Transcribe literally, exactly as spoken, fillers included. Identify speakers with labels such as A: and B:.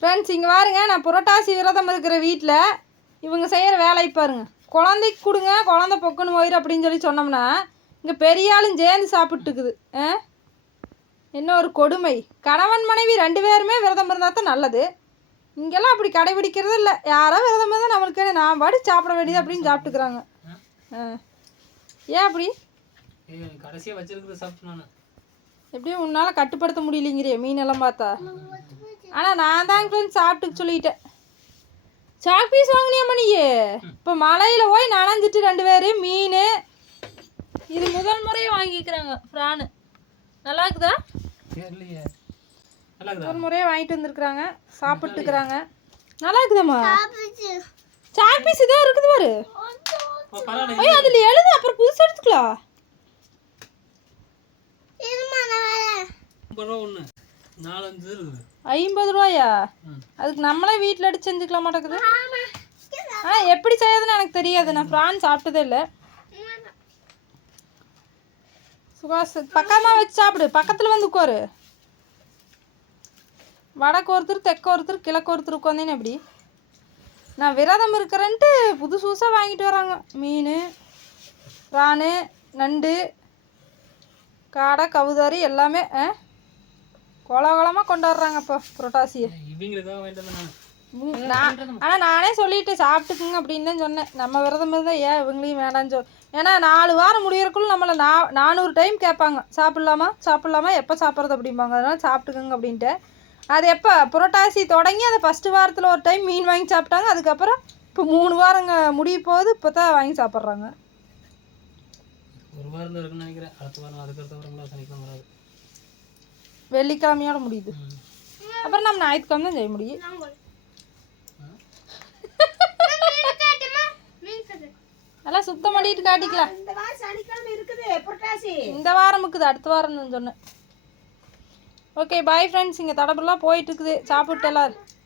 A: Friends இங்கே பாருங்க, நான் புரட்டாசி விரதம் இருக்கிற வீட்டில் இவங்க செய்கிற வேலை பாருங்க. குழந்தைக்கு கொடுங்க, குழந்தை பொக்குன்னு போயிரு அப்படின்னு சொல்லி சொன்னோம்னா இங்கே பெரிய ஆளும் சேர்ந்து சாப்பிட்டுக்குது. ஆ என்ன ஒரு கொடுமை. கணவன் மனைவி ரெண்டு பேருமே விரதம் இருந்தால் தான் நல்லது. இங்கெல்லாம் அப்படி கடைபிடிக்கிறது இல்லை. யாரோ விரதம் இருந்தால் நம்மளுக்கு நான் பாடி சாப்பிட வேண்டியது அப்படின்னு சாப்பிட்டுக்கிறாங்க. ஆ ஏன் அப்படி
B: கடைசியாக வச்சிருக்கிறது சாப்பிட்டு நான்
A: எப்படியும் உன்னால் கட்டுப்படுத்த முடியலைங்கிறிய மீனெல்லாம் பார்த்தா. ஆனால் நான் தான் ஃப்ரெண்ட்ஸ் சாப்பிட்டுக்கு சொல்லிட்டேன். சாக் பீஸ் வாங்கினியாம்மா நீயே? இப்போ மலையில் போய் நனைஞ்சிட்டு ரெண்டு பேர் மீன் இது முதல் முறையே வாங்கிக்கிறாங்க. ஃப்ரானு நல்லா இருக்குதா? முதல் முறையே வாங்கிட்டு வந்துருக்குறாங்க, சாப்பிட்டுக்கிறாங்க. நல்லா இருக்குதாம்மா? சாக் பீஸ் இதான் இருக்குது பாரு. ஐயோ அதில் எழுது, அப்புறம் புதுசு எடுத்துக்கலாம். ஐம்பது ரூபாயா? அதுக்கு நம்மளே வீட்டில் அடிச்சு செஞ்சுக்கலாம் மாட்டேங்குது. ஆனால் எப்படி செய்யறதுன்னு எனக்கு தெரியாது. நான் ப்ரான் சாப்பிட்டதே இல்லை. சுகாஸ் பக்கமாக வச்சு சாப்பிடு, பக்கத்தில் வந்து உட்காரு. வடக்கு ஒருத்தர், தெற்கு ஒருத்தர், கிழக்கு ஒருத்தர் உட்காந்தேன்னு எப்படி? நான் விரதம் இருக்கிறேன்ட்டு புதுசு புதுசாக வாங்கிட்டு வராங்க. மீன், ப்ரானு, நண்டு, காடை, கவுதாரி எல்லாமே கோலாகலமாக கொண்டாடுறாங்க. இப்போ புரட்டாசியை நான் ஆனால் நானே சொல்லிட்டு சாப்பிட்டுக்குங்க அப்படின்னு தான் சொன்னேன். நம்ம விரதம் இருந்தால் ஏன் இவங்களையும் வேண்டான்னு சொல். ஏன்னா நாலு வாரம் முடியறக்குள்ள நம்மளை நா நானூறு டைம் கேட்பாங்க சாப்பிட்லாமா சாப்பிட்லாமா எப்போ சாப்பிட்றது அப்படிம்பாங்க. அதனால் சாப்பிட்டுக்குங்க அப்படின்ட்டு. அது எப்போ புரட்டாசி தொடங்கி அதை ஃபஸ்ட்டு வாரத்தில் ஒரு டைம் மீன் வாங்கி சாப்பிட்டாங்க. அதுக்கப்புறம் இப்போ மூணு வாரங்க முடிய போகுது, இப்போ தான் வாங்கி சாப்பிட்றாங்க.
B: ஒரு வாரம் தான் இருக்குன்னு நினைக்கிறேன். அடுத்த வாரம் அதுக்கடுத்த வாரம் சனிக்கிழமை வராது,
A: வெள்ளிக்கிழமையோட முடியுது. அப்புறம் நம்ம ஞாயிற்றுக்கிழமை தான் செய்ய முடியும். எல்லாம் சுத்தம் பண்ணிட்டு காட்டிக்கலாம். இந்த வாரம் இருக்குது, அடுத்த வாரம் சொன்னேன். Okay bye friends. இங்கே தடப்பெல்லாம் போயிட்டு இருக்குது. சாப்பிட்டு எல்லாரும்